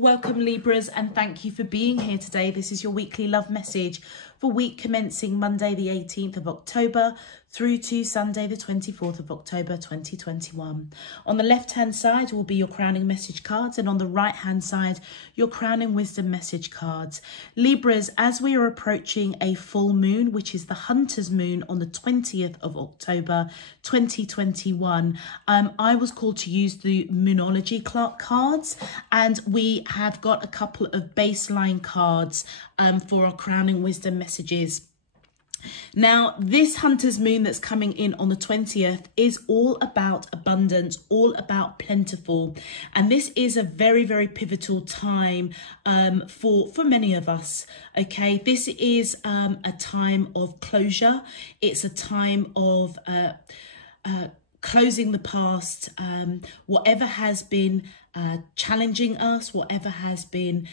Welcome Libras, and thank you for being here today. This is your weekly love message for week commencing Monday the 18th of October through to Sunday the 24th of October 2021. On the left hand side will be your crowning message cards, and on the right hand side your crowning wisdom message cards. Libras, as we are approaching a full moon, which is the Hunter's Moon on the 20th of October 2021, I was called to use the Moonology cards, and we have got a couple of baseline cards for our crowning wisdom messages. Now, this Hunter's Moon that's coming in on the 20th is all about abundance, all about plentiful. And this is a very, very pivotal time for many of us, okay? This is a time of closure. It's a time of closing the past, whatever has been challenging us, whatever has been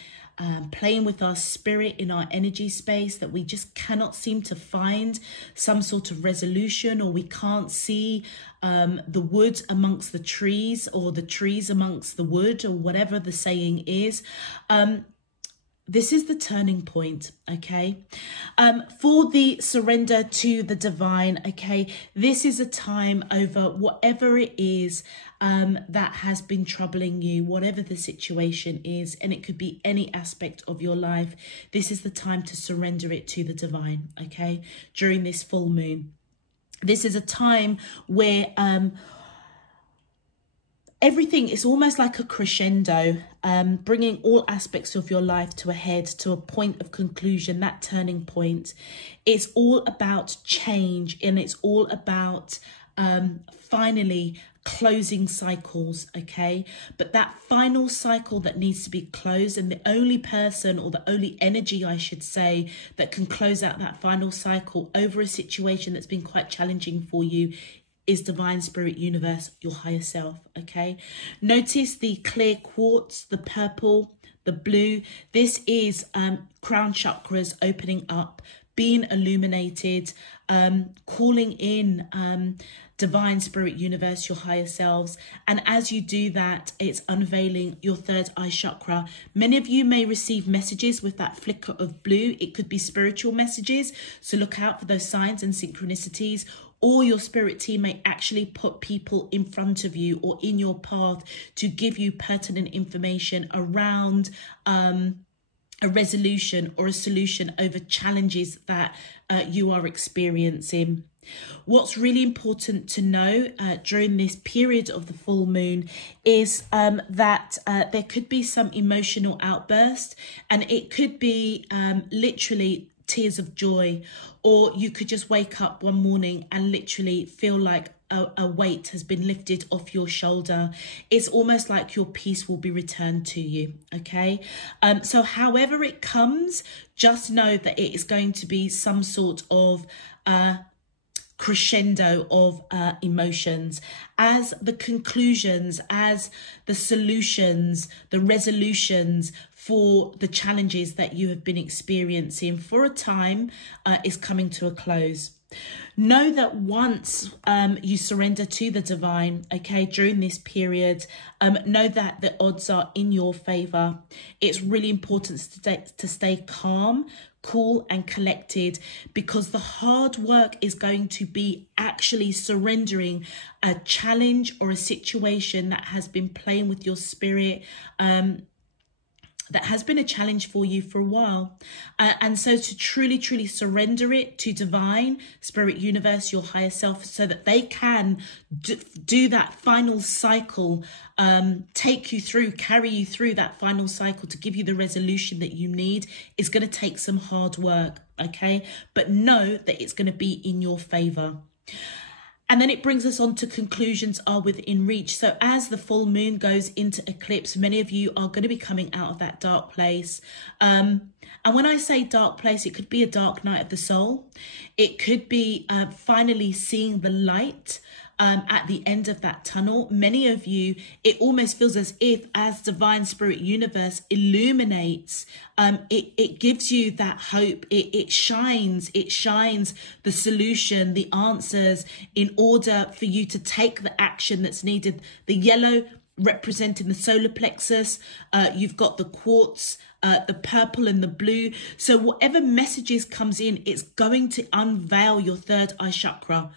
playing with our spirit in our energy space that we just cannot seem to find some sort of resolution, or we can't see the wood amongst the trees, or the trees amongst the wood, or whatever the saying is. This is the turning point, okay? For the surrender to the divine, okay? This is a time over whatever it is that has been troubling you, whatever the situation is, and it could be any aspect of your life. This is the time to surrender it to the divine, okay? During this full moon. This is a time where everything is almost like a crescendo, bringing all aspects of your life to a head, to a point of conclusion, that turning point. It's all about change, and it's all about finally closing cycles, okay? But that final cycle that needs to be closed, and the only person, or the only energy I should say, that can close out that final cycle over a situation that's been quite challenging for you is Divine Spirit Universe, your higher self, okay? Notice the clear quartz, the purple, the blue. This is crown chakras opening up, being illuminated, calling in Divine Spirit Universe, your higher selves. And as you do that, it's unveiling your third eye chakra. Many of you may receive messages with that flicker of blue. It could be spiritual messages, so look out for those signs and synchronicities. Or your spirit team may actually put people in front of you or in your path to give you pertinent information around a resolution or a solution over challenges that you are experiencing. What's really important to know during this period of the full moon is that there could be some emotional outburst, and it could be literally tears of joy, or you could just wake up one morning and literally feel like a weight has been lifted off your shoulder. It's almost like your peace will be returned to you, okay? So however it comes, just know that it is going to be some sort of crescendo of emotions, as the conclusions, as the solutions, the resolutions for the challenges that you have been experiencing for a time is coming to a close. Know that once you surrender to the divine, okay, during this period, know that the odds are in your favor. It's really important to stay calm, cool and collected, because the hard work is going to be actually surrendering a challenge or a situation that has been playing with your spirit, that has been a challenge for you for a while. And so to truly surrender it to Divine Spirit Universe, your higher self, so that they can do that final cycle, take you through, carry you through that final cycle to give you the resolution that you need, is going to take some hard work, okay? But know that it's going to be in your favor. And then it brings us on to conclusions are within reach. So as the full moon goes into eclipse, many of you are going to be coming out of that dark place. And when I say dark place, it could be a dark night of the soul. It could be finally seeing the light at the end of that tunnel. Many of you, it almost feels as if, as Divine Spirit Universe illuminates, it gives you that hope. It shines the solution, the answers, in order for you to take the action that's needed. The yellow representing the solar plexus. You've got the quartz, the purple and the blue. So whatever messages comes in, it's going to unveil your third eye chakra.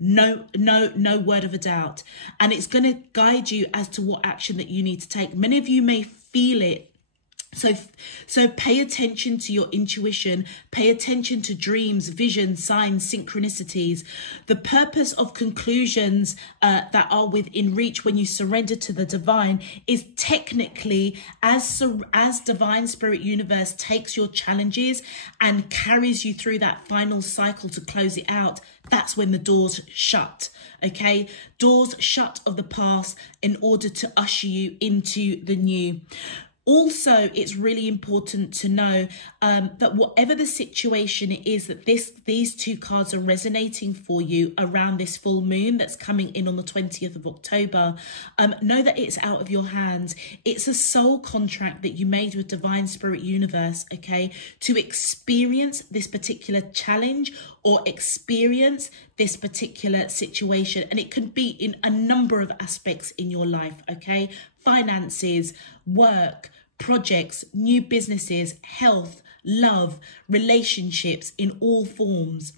No word of a doubt. And it's going to guide you as to what action that you need to take. Many of you may feel it. So pay attention to your intuition, pay attention to dreams, visions, signs, synchronicities. The purpose of conclusions that are within reach when you surrender to the divine is technically as divine spirit universe takes your challenges and carries you through that final cycle to close it out. That's when the doors shut, okay? Doors shut of the past in order to usher you into the new. Also, it's really important to know that whatever the situation is that these two cards are resonating for you around this full moon that's coming in on the 20th of October, know that it's out of your hands. It's a soul contract that you made with Divine Spirit Universe, okay, to experience this particular challenge or experience this particular situation. And it can be in a number of aspects in your life, okay? Finances, work, projects, new businesses, health, love, relationships in all forms.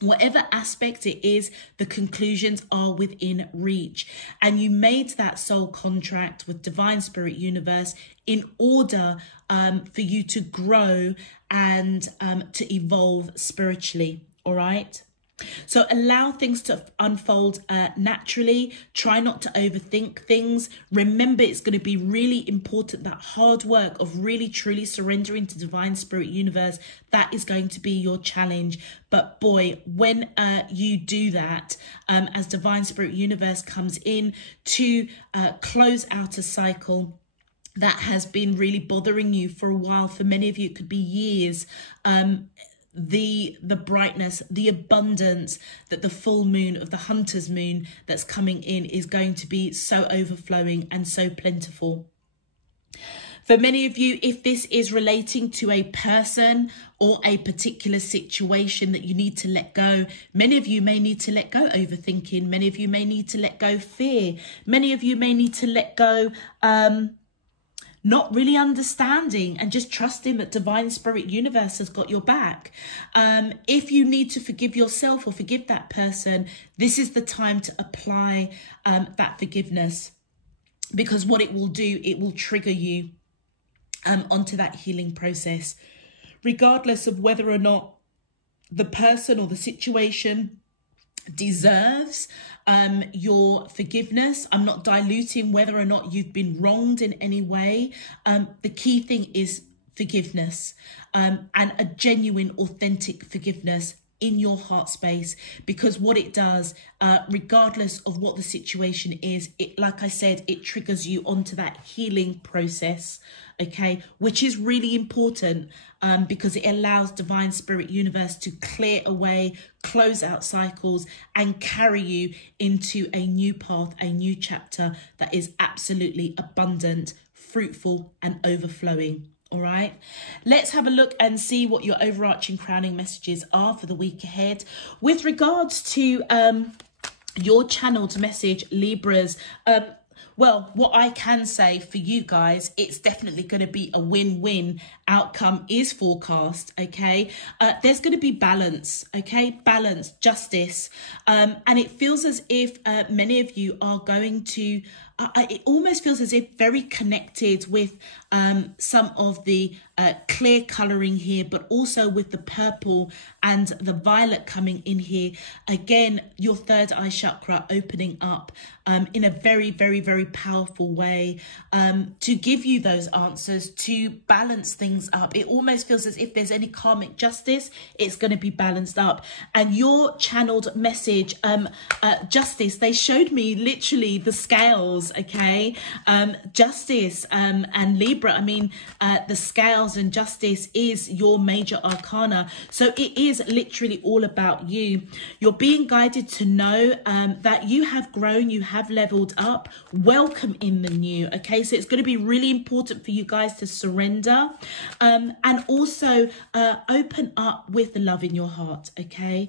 Whatever aspect it is, the conclusions are within reach. And you made that soul contract with Divine Spirit Universe in order for you to grow and to evolve spiritually, all right? So allow things to unfold naturally. Try not to overthink things. Remember, it's going to be really important, that hard work of really truly surrendering to Divine Spirit Universe. That is going to be your challenge. But boy, when you do that, as Divine Spirit Universe comes in to close out a cycle that has been really bothering you for a while, for many of you it could be years, the brightness, the abundance that the full moon of the hunter's moon that's coming in is going to be so overflowing and so plentiful. For many of you, if this is relating to a person or a particular situation that you need to let go, many of you may need to let go overthinking. Many of you may need to let go fear. Many of you may need to let go not really understanding and just trusting that Divine Spirit Universe has got your back. If you need to forgive yourself or forgive that person, this is the time to apply that forgiveness, because what it will do, it will trigger you onto that healing process, regardless of whether or not the person or the situation deserves your forgiveness. I'm not diluting whether or not you've been wronged in any way. The key thing is forgiveness, and a genuine, authentic forgiveness in your heart space, because what it does, regardless of what the situation is, it, like I said, it triggers you onto that healing process, okay, which is really important, because it allows Divine Spirit Universe to clear away, close out cycles and carry you into a new path, a new chapter that is absolutely abundant, fruitful and overflowing. All right, let's have a look and see what your overarching crowning messages are for the week ahead. With regards to your channeled message, Libras, well, what I can say for you guys, it's definitely going to be a win-win outcome is forecast, okay? There's going to be balance, okay? Balance, justice. And it feels as if many of you are going to, it almost feels as if very connected with some of the clear colouring here, but also with the purple and the violet coming in here. Again, your third eye chakra opening up in a very, very, very powerful way to give you those answers, to balance things up. It almost feels as if there's any karmic justice, it's going to be balanced up. And your channeled message, justice, they showed me literally the scales, okay? Justice and Libra, I mean, the scales and justice is your major arcana. So it is literally all about you. You're being guided to know that you have grown, you have leveled up. Welcome in the new, okay? So it's going to be really important for you guys to surrender and also open up with the love in your heart, okay?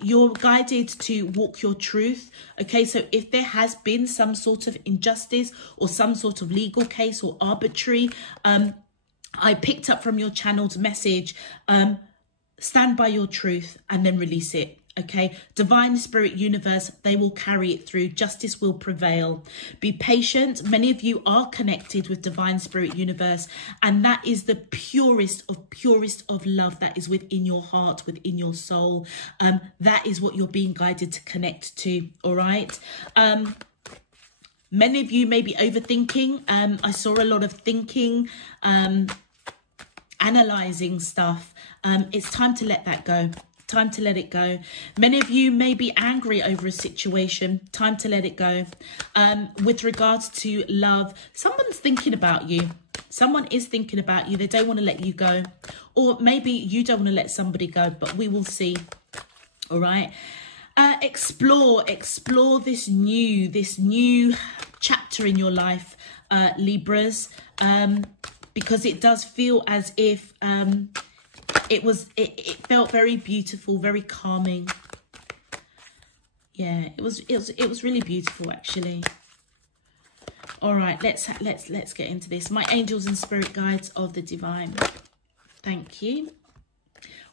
You're guided to walk your truth, okay? So if there has been some sort of injustice or some sort of legal case or arbitrary. I picked up from your channeled message, stand by your truth and then release it. Okay, divine spirit universe, they will carry it through. Justice will prevail. Be patient. Many of you are connected with divine spirit universe, and that is the purest of love that is within your heart, within your soul. That is what you're being guided to connect to. All right. Many of you may be overthinking. I saw a lot of thinking, analyzing stuff. It's time to let that go. Time to let it go. Many of you may be angry over a situation. Time to let it go. With regards to love, someone's thinking about you. Someone is thinking about you. They don't want to let you go. Or maybe you don't want to let somebody go, but we will see. All right. Explore this new chapter in your life, Libras, because it does feel as if it felt very beautiful, very calming. Yeah, it was really beautiful, actually. All right, let's get into this. My angels and spirit guides of the divine. Thank you.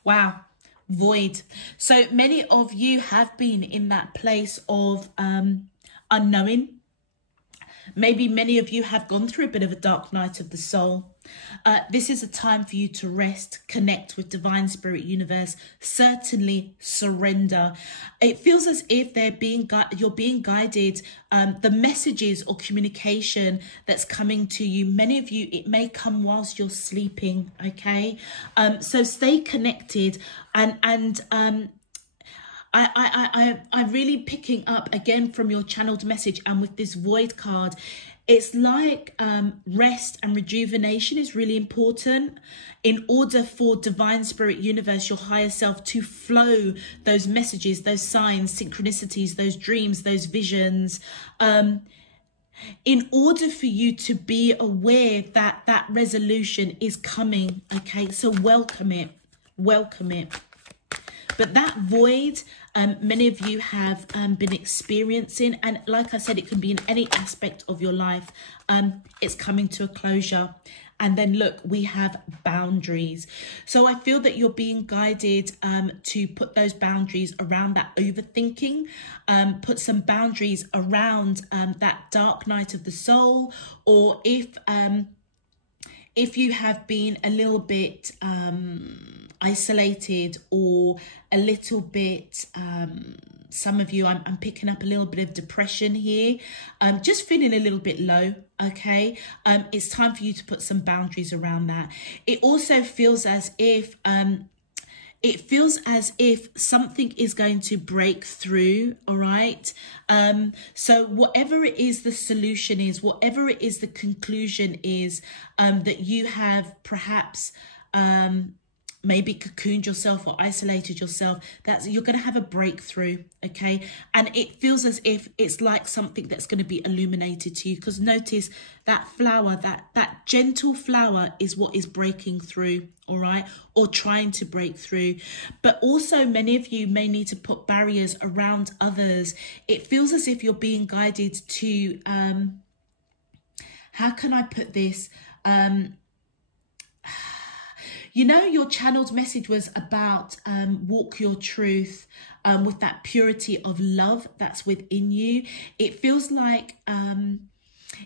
Wow. Void. So many of you have been in that place of unknowing. Maybe many of you have gone through a bit of a dark night of the soul. This is a time for you to rest, connect with divine spirit universe, certainly surrender. It feels as if you're being guided. The messages or communication that's coming to you, many of you, it may come whilst you're sleeping. Okay, so stay connected, and I'm really picking up again from your channeled message, and with this void card, it's like rest and rejuvenation is really important in order for divine spirit universe, your higher self, to flow those messages, those signs, synchronicities, those dreams, those visions, in order for you to be aware that that resolution is coming. Okay, so welcome it, welcome it. But that void, many of you have been experiencing, and like I said, it can be in any aspect of your life. It's coming to a closure. And then look, we have boundaries. So I feel that you're being guided to put those boundaries around that overthinking, put some boundaries around that dark night of the soul, or if you have been a little bit isolated or a little bit, some of you, I'm picking up a little bit of depression here, just feeling a little bit low. Okay, it's time for you to put some boundaries around that. It also feels as if something is going to break through. All right, so whatever it is the solution is, whatever it is the conclusion is, that you have perhaps maybe cocooned yourself or isolated yourself, you're going to have a breakthrough. Okay, and it feels as if it's like something that's going to be illuminated to you, because notice that flower, that gentle flower is what is breaking through. All right, or trying to break through. But also many of you may need to put barriers around others. It feels as if you're being guided to how can I put this, you know, your channeled message was about walk your truth with that purity of love that's within you. It feels like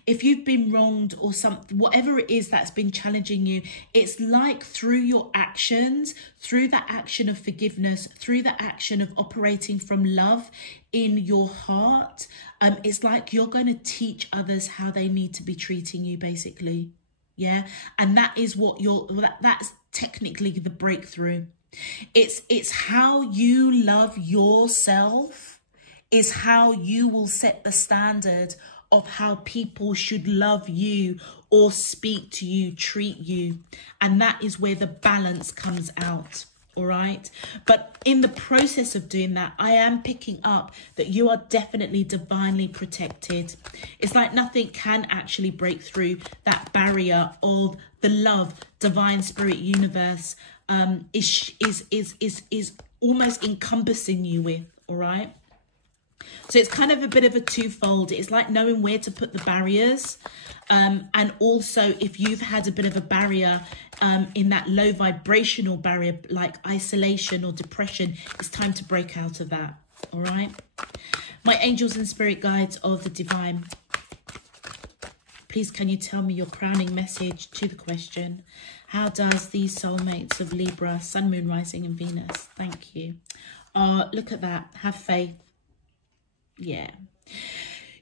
if you've been wronged or something, whatever it is that's been challenging you, it's like through your actions, through that action of forgiveness, through the action of operating from love in your heart, it's like you're going to teach others how they need to be treating you, basically. Yeah, and that is what that's technically the breakthrough. It's how you love yourself is how you will set the standard of how people should love you or speak to you, treat you. And that is where the balance comes out. All right. But in the process of doing that, I am picking up that you are definitely divinely protected. It's like nothing can actually break through that barrier of the love divine spirit universe is almost encompassing you with. All right. So it's kind of a bit of a twofold. It's like knowing where to put the barriers. And also if you've had a bit of a barrier in that low vibrational barrier, like isolation or depression, it's time to break out of that. All right. My angels and spirit guides of the divine, please can you tell me your crowning message to the question, how does these soulmates of Libra, Sun, Moon, Rising and Venus? Thank you. Look at that. Have faith. Yeah.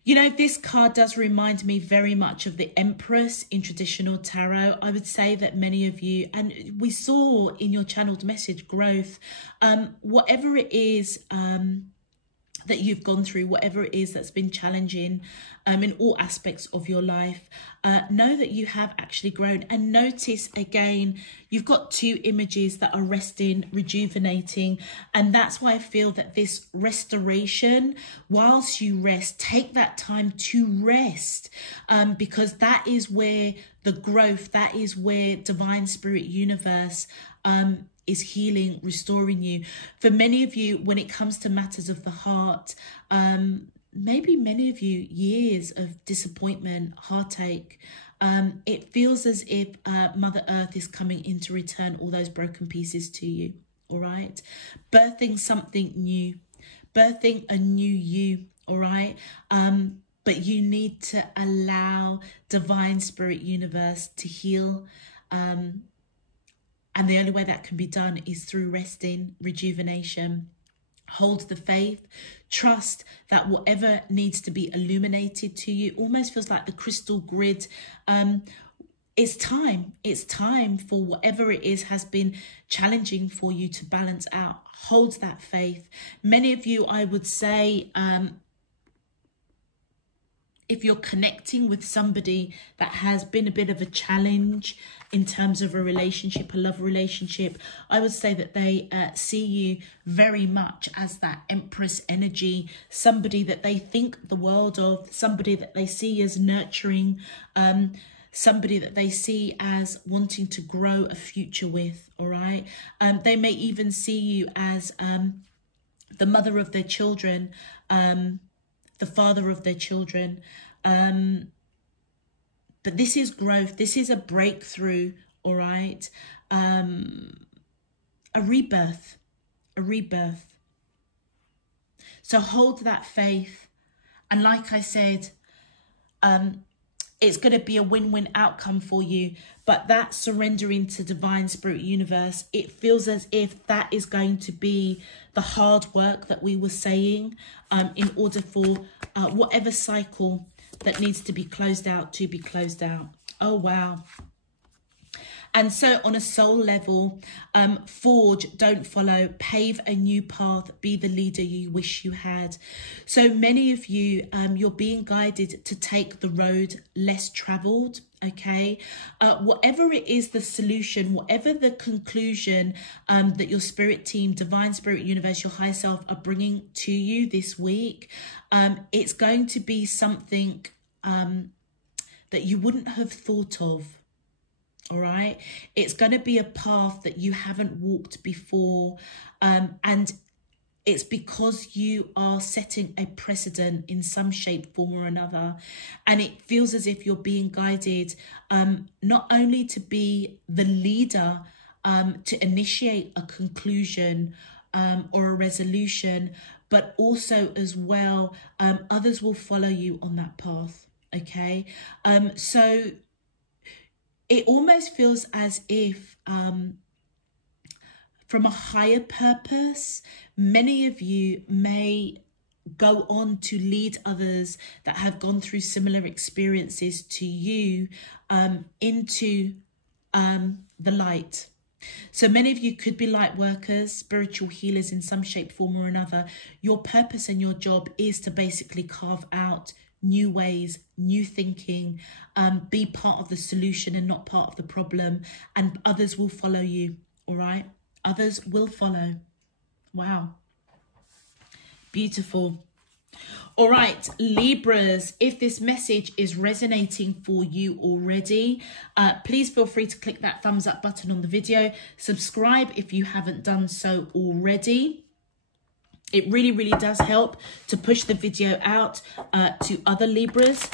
You know, this card does remind me very much of the Empress in traditional tarot. I would say that many of you, and we saw in your channeled message growth, whatever it is that you've gone through, whatever it is that's been challenging in all aspects of your life, know that you have actually grown. And notice again, you've got two images that are resting, rejuvenating. And that's why I feel that this restoration, whilst you rest, take that time to rest, because that is where the growth, that is where divine spirit universe is healing, restoring you. For many of you, when it comes to matters of the heart, maybe many of you, years of disappointment, heartache, it feels as if Mother Earth is coming in to return all those broken pieces to you, all right? Birthing something new, birthing a new you, all right? But you need to allow divine spirit universe to heal, and the only way that can be done is through resting, rejuvenation. Hold the faith. Trust that whatever needs to be illuminated to you, almost feels like the crystal grid. It's time. It's time for whatever it is has been challenging for you to balance out. Hold that faith. Many of you, I would say, if you're connecting with somebody that has been a bit of a challenge in terms of a relationship, a love relationship, I would say that they see you very much as that Empress energy, somebody that they think the world of, somebody that they see as nurturing, somebody that they see as wanting to grow a future with, all right? They may even see you as the mother of their children, the father of their children. But this is growth. This is a breakthrough, all right? A rebirth, a rebirth. So hold that faith. And like I said, it's going to be a win-win outcome for you. But that surrendering to divine spirit universe, it feels as if that is going to be the hard work that we were saying in order for whatever cycle that needs to be closed out to be closed out. Oh, wow. And so on a soul level, forge, don't follow, pave a new path, be the leader you wish you had. So many of you, you're being guided to take the road less traveled, okay? Whatever it is, the solution, whatever the conclusion that your spirit team, divine spirit universe, your higher self are bringing to you this week, it's going to be something that you wouldn't have thought of. All right, it's going to be a path that you haven't walked before, and it's because you are setting a precedent in some shape, form or another. And it feels as if you're being guided not only to be the leader, to initiate a conclusion or a resolution, but also as well, others will follow you on that path. Okay, so it almost feels as if from a higher purpose, many of you may go on to lead others that have gone through similar experiences to you into the light. So many of you could be light workers, spiritual healers in some shape, form or another. Your purpose and your job is to basically carve out new ways, new thinking, be part of the solution and not part of the problem, and others will follow you. All right, others will follow. Wow, beautiful. All right, Libras, if this message is resonating for you already, please feel free to click that thumbs up button on the video. Subscribe if you haven't done so already. It really, really does help to push the video out to other Libras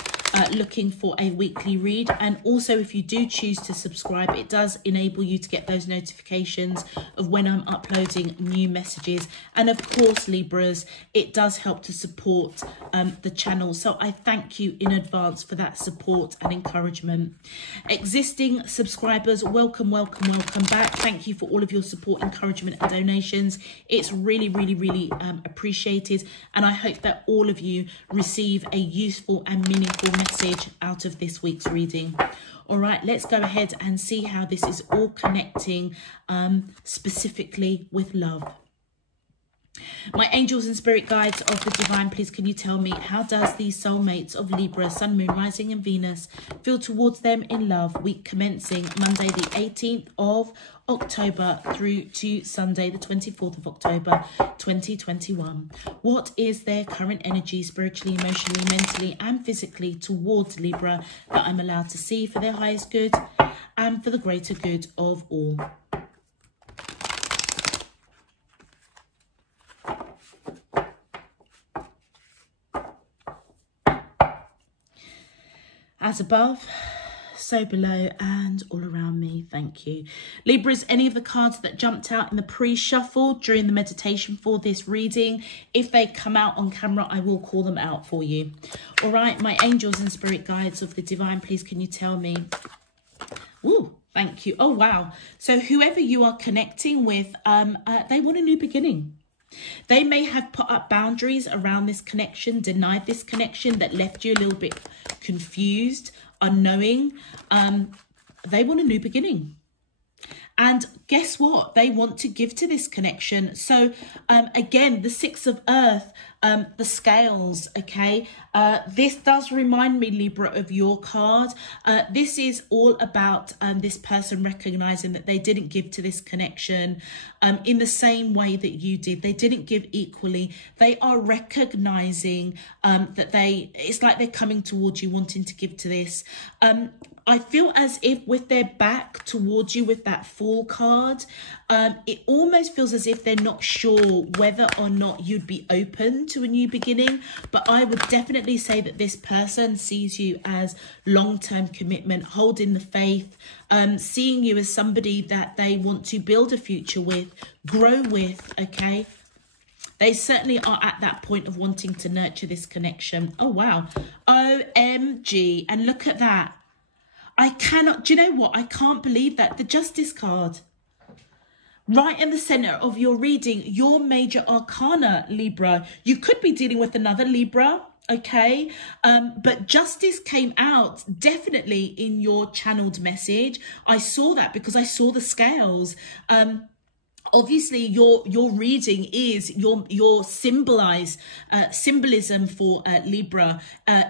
looking for a weekly read. And also, if you do choose to subscribe, it does enable you to get those notifications of when I'm uploading new messages. And of course, Libras, it does help to support the channel. So I thank you in advance for that support and encouragement. Existing subscribers, welcome, welcome, welcome back. Thank you for all of your support, encouragement and donations. It's really, really, really appreciated. And I hope that all of you receive a useful and meaningful message out of this week's reading. All right, let's go ahead and see how this is all connecting specifically with love. My angels and spirit guides of the divine, please can you tell me, how does these soulmates of Libra, Sun, Moon, Rising and Venus feel towards them in love, week commencing Monday the 18th of October through to Sunday the 24th of October 2021? What is their current energy spiritually, emotionally, mentally and physically towards Libra that I'm allowed to see for their highest good and for the greater good of all? As above, so below and all around me. Thank you. Libras, any of the cards that jumped out in the pre-shuffle during the meditation for this reading, if they come out on camera, I will call them out for you. All right, my angels and spirit guides of the divine, please can you tell me? Ooh, thank you. Oh, wow. So whoever you are connecting with, they want a new beginning. They may have put up boundaries around this connection, denied this connection, that left you a little bit confused, unknowing. They want a new beginning. And guess what? They want to give to this connection. So again, the Six of Earth, the scales, okay? This does remind me, Libra, of your card. This is all about this person recognizing that they didn't give to this connection in the same way that you did. They didn't give equally. They are recognizing that it's like they're coming towards you, wanting to give to this. I feel as if with their back towards you with that Fool card, it almost feels as if they're not sure whether or not you'd be open to a new beginning. But I would definitely say that this person sees you as long-term commitment, holding the faith, seeing you as somebody that they want to build a future with, grow with, okay? They certainly are at that point of wanting to nurture this connection. Oh, wow. OMG. And look at that. I cannot, do you know what? I can't believe that. The Justice card. Right in the center of your reading, your major arcana, Libra. You could be dealing with another Libra, okay? But Justice came out definitely in your channeled message. I saw that because I saw the scales. Obviously, your reading is your symbolism for Libra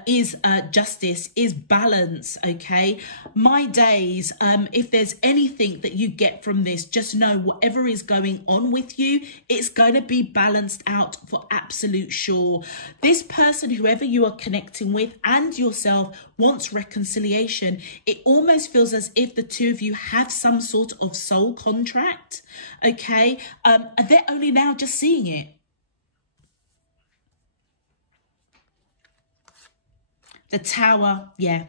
is justice, is balance, okay? My days, if there's anything that you get from this, just know whatever is going on with you, it's going to be balanced out for absolute sure. This person, whoever you are connecting with and yourself, wants reconciliation. It almost feels as if the two of you have some sort of soul contract, okay? They're only now just seeing it. The Tower, yeah.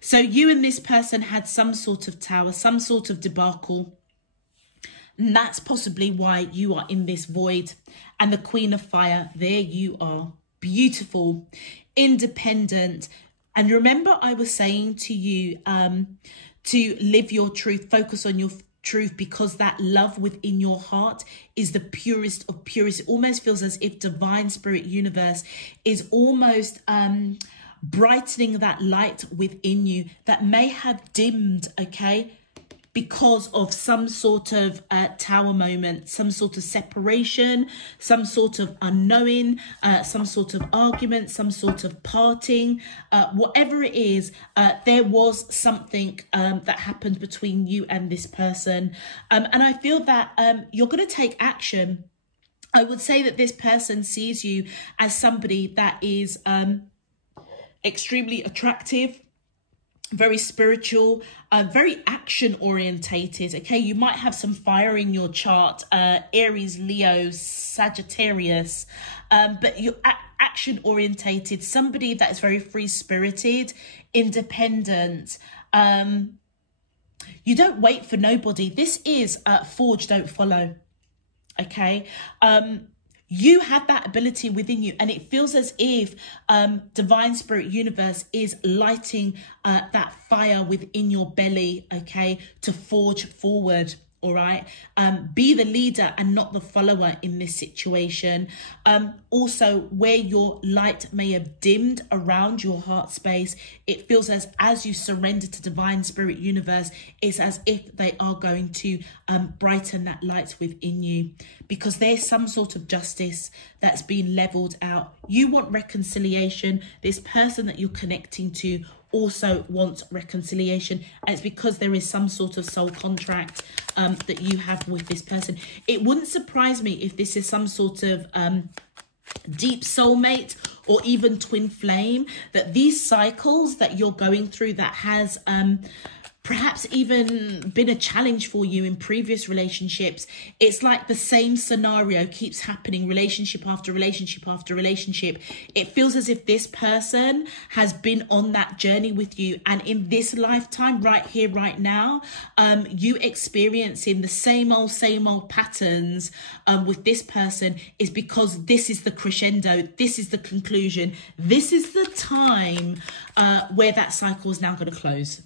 So you and this person had some sort of tower, some sort of debacle. And that's possibly why you are in this void. And the Queen of Fire, there you are. Beautiful, independent. And remember, I was saying to you to live your truth, focus on your truth, because that love within your heart is the purest of purest. It almost feels as if divine spirit universe is almost brightening that light within you that may have dimmed, okay, because of some sort of tower moment, some sort of separation, some sort of unknowing, some sort of argument, some sort of parting, whatever it is, there was something that happened between you and this person. And I feel that you're going to take action. I would say that this person sees you as somebody that is extremely attractive, very spiritual, very action orientated. Okay, you might have some fire in your chart, Aries, Leo, Sagittarius, but you're action orientated, somebody that is very free spirited, independent. You don't wait for nobody. This is forge, don't follow. Okay. You have that ability within you, and it feels as if divine spirit universe is lighting that fire within your belly, okay, to forge forward. All right. Be the leader and not the follower in this situation. Also, where your light may have dimmed around your heart space, it feels as you surrender to divine spirit universe, it's as if they are going to brighten that light within you, because there's some sort of justice that's been leveled out. You want reconciliation. This person that you're connecting to also wants reconciliation, and it's because there is some sort of soul contract that you have with this person. It wouldn't surprise me if this is some sort of deep soulmate or even twin flame, that these cycles that you're going through that has perhaps even been a challenge for you in previous relationships. It's like the same scenario keeps happening, relationship after relationship after relationship. It feels as if this person has been on that journey with you, and in this lifetime, right here, right now, you experiencing the same old patterns with this person, is because this is the crescendo, this is the conclusion, this is the time where that cycle is now going to close.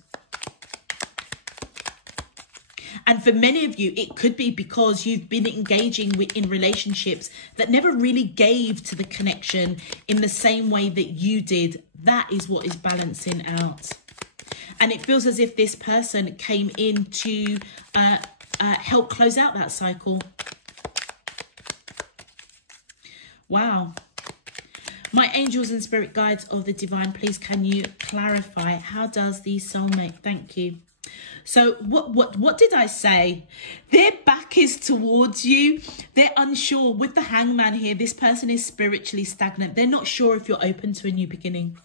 And for many of you, it could be because you've been engaging in relationships that never really gave to the connection in the same way that you did. That is what is balancing out. And it feels as if this person came in to help close out that cycle. Wow. My angels and spirit guides of the divine, please can you clarify, how does the soulmate? Thank you. So what did I say? Their back is towards you. They're unsure. With the hangman here, this person is spiritually stagnant. They're not sure if you're open to a new beginning.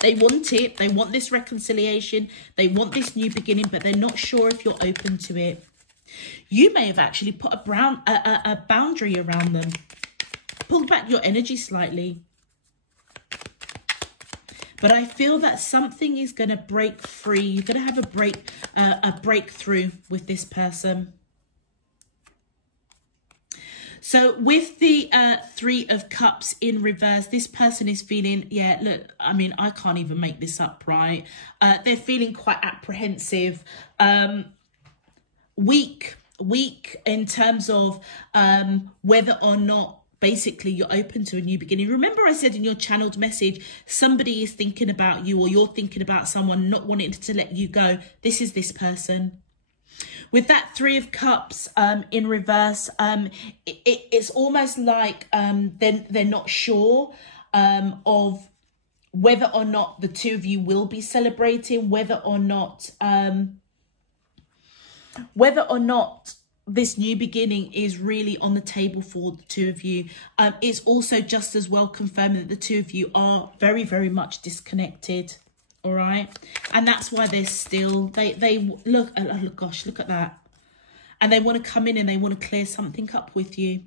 They want it. They want this reconciliation. They want this new beginning, but they're not sure if you're open to it. You may have actually put a boundary around them. Pulled back your energy slightly. But I feel that something is going to break free. You're going to have a breakthrough with this person. So with the Three of Cups in reverse, this person is feeling, yeah, look, I mean, I can't even make this up, right? They're feeling quite apprehensive, weak in terms of whether or not basically you're open to a new beginning. Remember I said in your channeled message, somebody is thinking about you, or you're thinking about someone, not wanting to let you go. This is this person. With that Three of Cups in reverse, it's almost like they're not sure of whether or not the two of you will be celebrating, whether or not this new beginning is really on the table for the two of you. It's also just as well confirming that the two of you are very, very much disconnected. All right. And that's why they're still, they look, oh gosh, look at that. And they want to come in and they want to clear something up with you.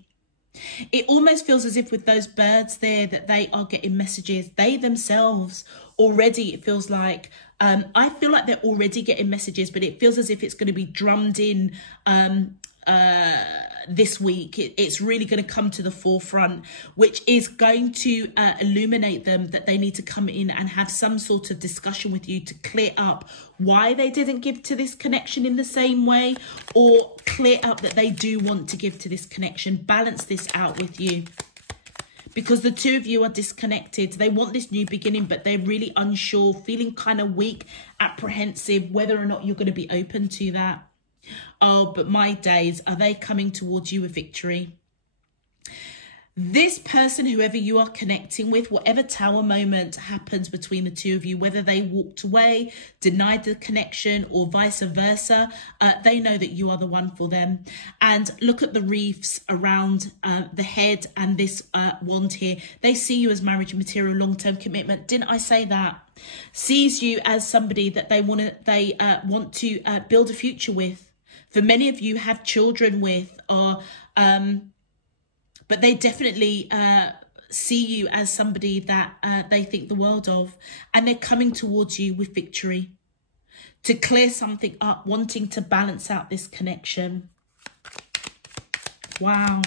It almost feels as if with those birds there that they are getting messages. They themselves already, it feels like, I feel like they're already getting messages, but it feels as if it's going to be drummed in this week. It's really going to come to the forefront, which is going to illuminate them that they need to come in and have some sort of discussion with you to clear up why they didn't give to this connection in the same way, or clear up that they do want to give to this connection. Balance this out with you, because the two of you are disconnected. They want this new beginning, but they're really unsure, feeling kind of weak, apprehensive, whether or not you're going to be open to that. Oh, but my days, are they coming towards you with victory? This person, whoever you are connecting with, whatever tower moment happens between the two of you, whether they walked away, denied the connection, or vice versa, they know that you are the one for them. And look at the reefs around the head and this wand here. They see you as marriage material, long-term commitment. Didn't I say that? Sees you as somebody that they want to build a future with. For many of you, have children with, or but they definitely see you as somebody that they think the world of, and they're coming towards you with victory to clear something up, wanting to balance out this connection. Wow.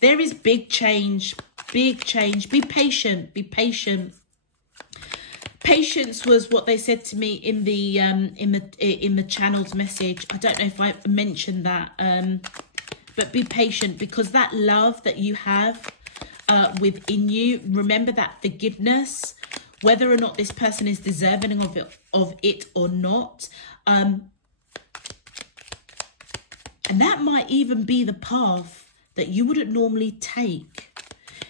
There is big change, big change. Be patient, be patient. Patience was what they said to me in the channeled message. I don't know if I mentioned that, but be patient, because that love that you have within you, remember that forgiveness, whether or not this person is deserving of it or not, and that might even be the path that you wouldn't normally take.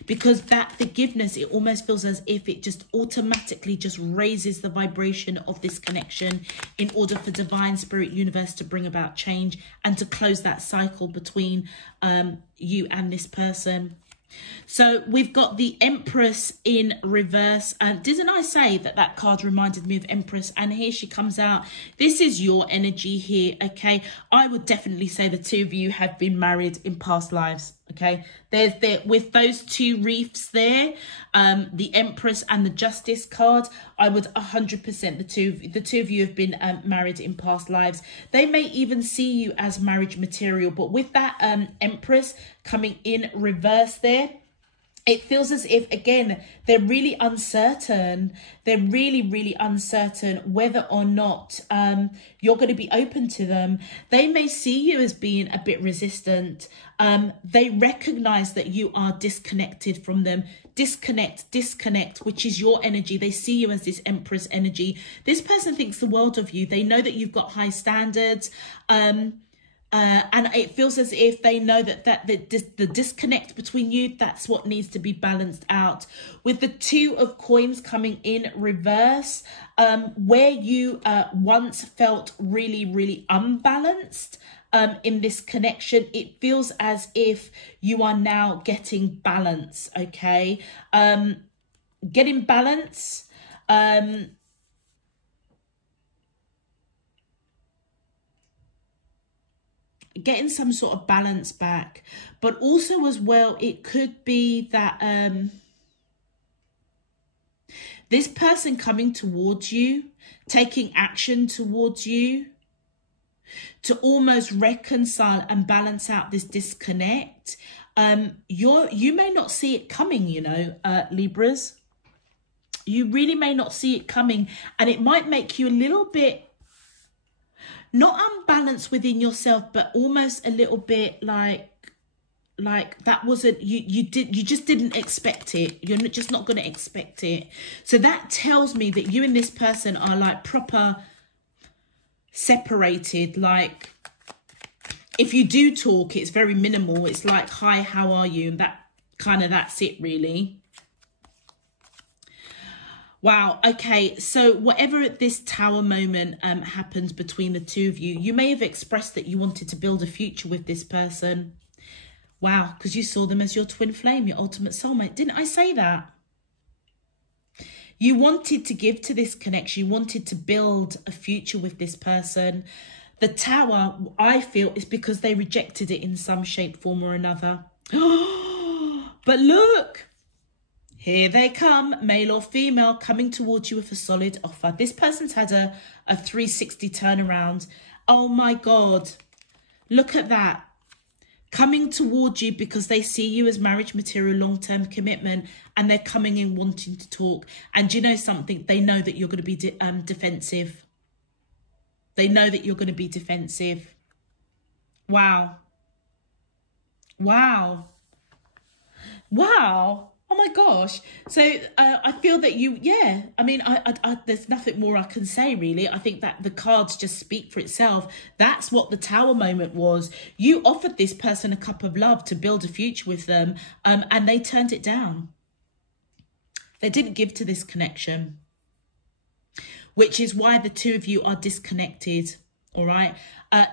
Because that forgiveness, it almost feels as if it just automatically just raises the vibration of this connection in order for divine spirit universe to bring about change and to close that cycle between you and this person. So we've got the Empress in reverse. Didn't I say that that card reminded me of Empress? And here she comes out. This is your energy here, okay? I would definitely say the two of you have been married in past lives, okay? With those two reefs there, the Empress and the Justice card, I would 100% the two of you have been married in past lives. They may even see you as marriage material, but with that Empress coming in reverse there, it feels as if, again, they're really uncertain. They're really, really uncertain whether or not you're going to be open to them. They may see you as being a bit resistant. They recognize that you are disconnected from them. Disconnect, which is your energy. They see you as this Empress energy. This person thinks the world of you. They know that you've got high standards. And it feels as if they know that the disconnect between you, that's what needs to be balanced out. With the Two of Coins coming in reverse, where you once felt really, really unbalanced in this connection, it feels as if you are now getting balance, okay? Getting balance. Getting some sort of balance back, but also as well, it could be that this person coming towards you, taking action towards you to almost reconcile and balance out this disconnect. You may not see it coming, you know, Libras. You really may not see it coming, and it might make you a little bit not unbalanced within yourself, but almost a little bit like that wasn't you just didn't expect it. You're just not going to expect it. So that tells me that you and this person are like proper separated. Like if you do talk, it's very minimal. It's like, hi, how are you? And that's it really. Wow. Okay. So whatever this tower moment happens between the two of you, you may have expressed that you wanted to build a future with this person. Wow. Because you saw them as your twin flame, your ultimate soulmate. Didn't I say that? You wanted to give to this connection. You wanted to build a future with this person. The tower, I feel, is because they rejected it in some shape, form or another. But look. Here they come, male or female, coming towards you with a solid offer. This person's had a 360 turnaround. Oh my God. Look at that. Coming towards you because they see you as marriage material, long-term commitment, and they're coming in wanting to talk. And you know something? They know that you're going to be defensive. They know that you're going to be defensive. Wow. Wow. Wow. Oh my gosh. So I feel that you, yeah, I mean, there's nothing more I can say, really. I think that the cards just speak for itself. That's what the Tower moment was. You offered this person a cup of love to build a future with them, and they turned it down. They didn't give to this connection, which is why the two of you are disconnected, all right?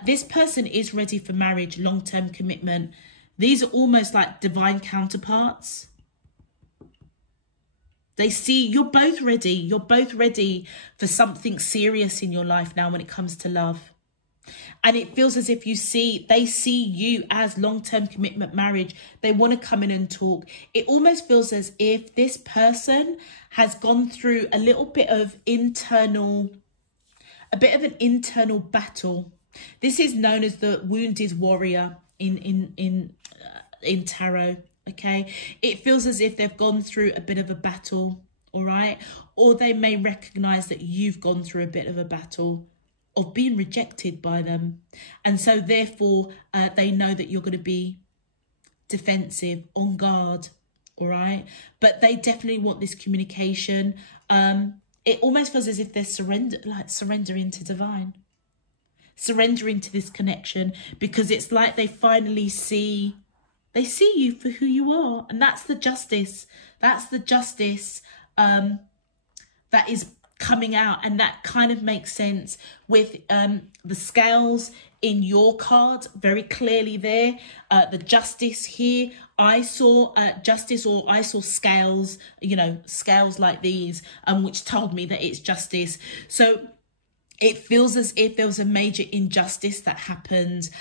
This person is ready for marriage, long-term commitment. These are almost like divine counterparts. They see you're both ready. You're both ready for something serious in your life now when it comes to love. And it feels as if they see you as long-term commitment, marriage. They want to come in and talk. It almost feels as if this person has gone through a little bit of an internal battle. This is known as the wounded warrior in tarot. Okay, it feels as if they've gone through a bit of a battle, all right? Or they may recognize that you've gone through a bit of a battle of being rejected by them. And so therefore, they know that you're going to be defensive, on guard, all right? But they definitely want this communication. It almost feels as if they're surrendering to divine. Surrendering to this connection, because it's like they finally see... They see you for who you are. And that's the justice. That's the justice that is coming out. And that kind of makes sense with the scales in your card very clearly there. The justice here. I saw justice, or I saw scales, you know, scales like these, which told me that it's justice. So it feels as if there was a major injustice that happened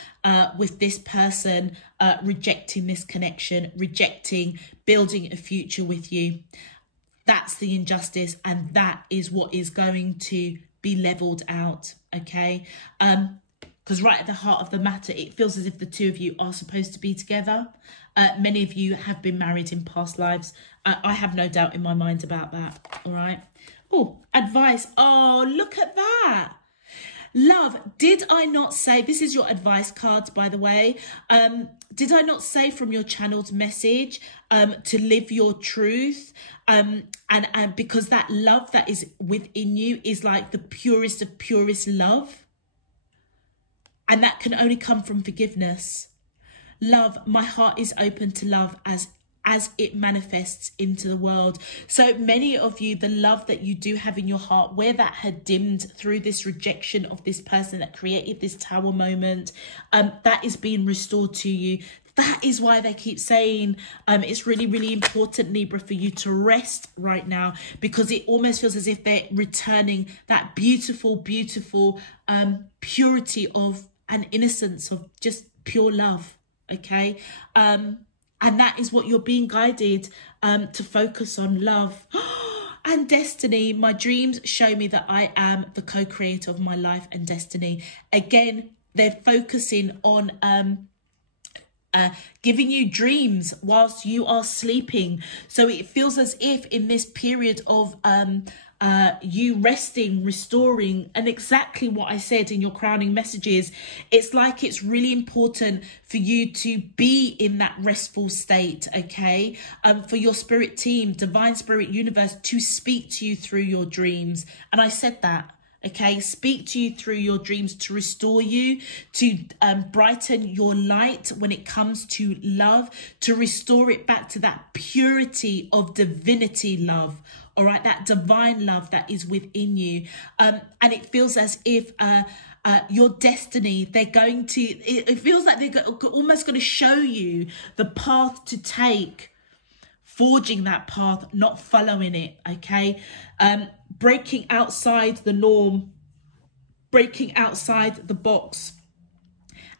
with this person rejecting this connection, rejecting building a future with you. That's the injustice, and that is what is going to be leveled out, okay? Because right at the heart of the matter, it feels as if the two of you are supposed to be together. Many of you have been married in past lives. I have no doubt in my mind about that, all right? Oh, advice. Oh, look at that. Love, did I not say, this is your advice cards, by the way. Did I not say from your channel's message to live your truth? And because that love that is within you is like the purest of purest love. And that can only come from forgiveness. Love, my heart is open to love as it manifests into the world. So many of you, the love that you do have in your heart, where that had dimmed through this rejection of this person that created this Tower moment, that is being restored to you. That is why they keep saying it's really, really important, Libra, for you to rest right now, because it almost feels as if they're returning that beautiful, beautiful purity of an innocence of just pure love, okay? And that is what you're being guided to focus on, love. And destiny. My dreams show me that I am the co-creator of my life and destiny. Again, they're focusing on giving you dreams whilst you are sleeping. So it feels as if in this period of you resting, restoring, and exactly what I said in your crowning messages, it's like it's really important for you to be in that restful state, okay? For your spirit team, divine spirit universe, to speak to you through your dreams. And I said that. Okay, speak to you through your dreams to restore you, to brighten your light when it comes to love, to restore it back to that purity of divinity love, all right, that divine love that is within you. And it feels as if your destiny, they're going to, it feels like they're almost going to show you the path to take, forging that path, not following it, okay? Breaking outside the norm, breaking outside the box.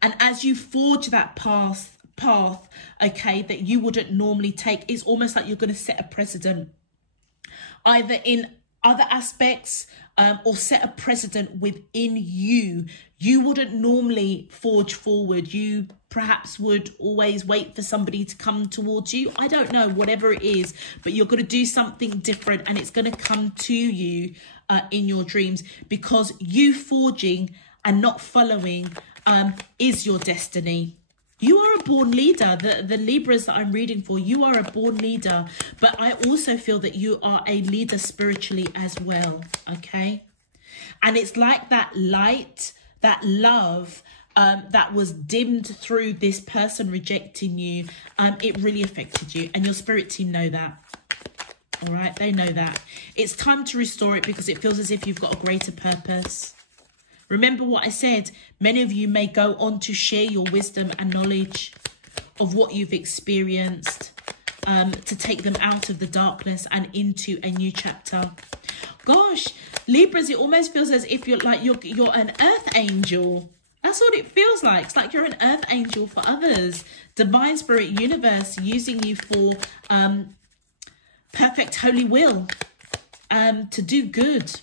And as you forge that path, okay, that you wouldn't normally take, it's almost like you're going to set a precedent, either in other aspects or set a precedent within you. You wouldn't normally forge forward. You perhaps would always wait for somebody to come towards you. I don't know, whatever it is, but you're going to do something different, and it's going to come to you in your dreams, because you forging and not following is your destiny. You are a born leader. The Libras that I'm reading for, you are a born leader. But I also feel that you are a leader spiritually as well, okay? And it's like that light, that love that was dimmed through this person rejecting you. It really affected you. And your spirit team know that. All right, they know that. It's time to restore it because it feels as if you've got a greater purpose. Remember what I said, many of you may go on to share your wisdom and knowledge of what you've experienced, to take them out of the darkness and into a new chapter. Gosh, Libras, it almost feels as if you're an earth angel. That's what it feels like. It's like you're an earth angel for others. Divine Spirit Universe using you for perfect holy will, to do good,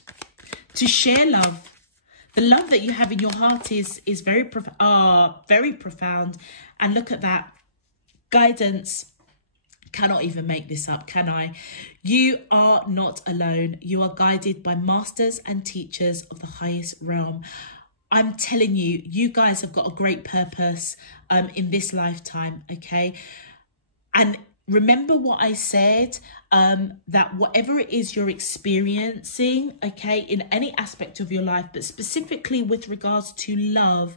to share love. The love that you have in your heart is very profound. And look at that. Guidance. Cannot even make this up, can I? You are not alone. You are guided by masters and teachers of the highest realm. I'm telling you, you guys have got a great purpose in this lifetime, okay? And remember what I said, that whatever it is you're experiencing, okay, in any aspect of your life, but specifically with regards to love,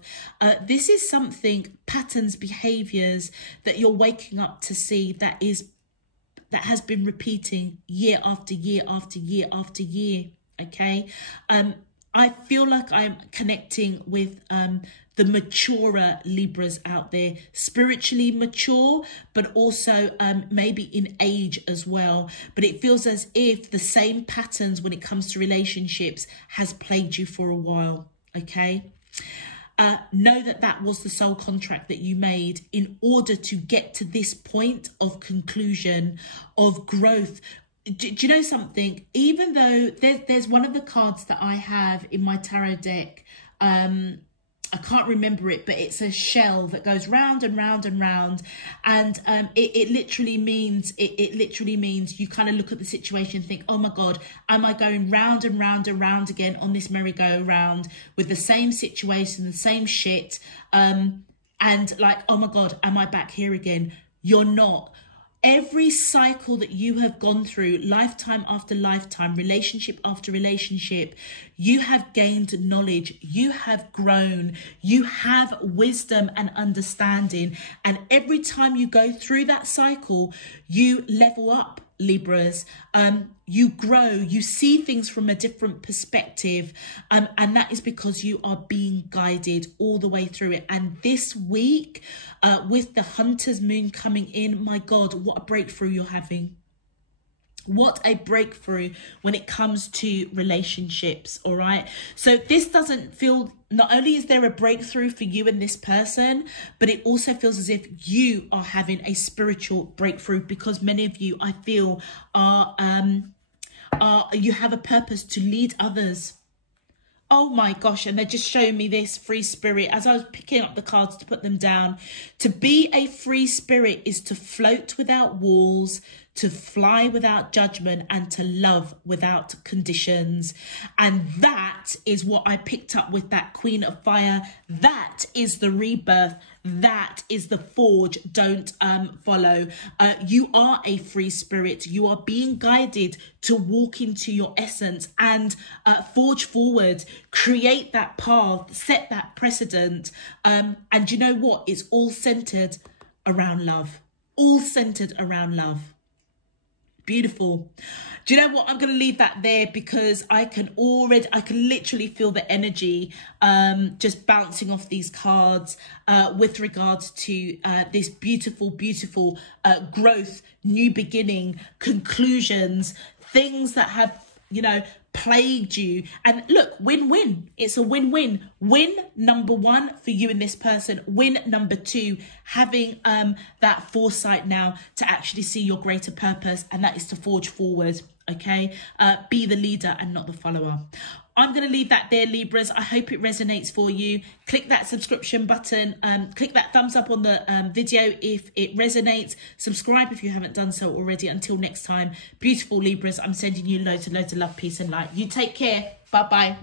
this is something, patterns, behaviors that you're waking up to see that has been repeating year after year after year after year, okay? I feel like I'm connecting with the maturer Libras out there, spiritually mature, but also maybe in age as well. But it feels as if the same patterns when it comes to relationships has plagued you for a while, okay? Know that that was the soul contract that you made in order to get to this point of conclusion, of growth. Do you know something? Even though there's one of the cards that I have in my tarot deck, I can't remember it, but it's a shell that goes round and round and round, and it literally means you kind of look at the situation and think, oh my God, am I going round and round and round again on this merry-go-round with the same situation, the same shit, and like, oh my God, am I back here again? You're not. Every cycle that you have gone through, lifetime after lifetime, relationship after relationship, you have gained knowledge, you have grown, you have wisdom and understanding. And every time you go through that cycle, you level up, Libras. You grow, you see things from a different perspective, and that is because you are being guided all the way through it. And this week, with the Hunter's Moon coming in, my God, what a breakthrough you're having. What a breakthrough when it comes to relationships, all right? So this doesn't feel, not only is there a breakthrough for you and this person, but it also feels as if you are having a spiritual breakthrough, because many of you, I feel, you have a purpose to lead others. Oh my gosh, and they're just showing me this free spirit as I was picking up the cards to put them down. To be a free spirit is to float without walls, to fly without judgment, and to love without conditions. And that is what I picked up with that Queen of Fire. That is the rebirth. That is the forge, don't follow. You are a free spirit. You are being guided to walk into your essence and forge forward, create that path, set that precedent. And you know what? It's all centered around love. All centered around love. Beautiful. Do you know what? I'm going to leave that there because I can literally feel the energy just bouncing off these cards with regards to this beautiful, beautiful growth, new beginning, conclusions, things that have, you know, plagued you. And look, win-win. It's a win-win. Win number one for you and this person. Win number two, having that foresight now to actually see your greater purpose, and that is to forge forward. Okay, be the leader and not the follower. I'm going to leave that there, Libras. I hope it resonates for you. Click that subscription button. Click that thumbs up on the video if it resonates. Subscribe if you haven't done so already. Until next time, beautiful Libras, I'm sending you loads and loads of love, peace and light. You take care. Bye-bye.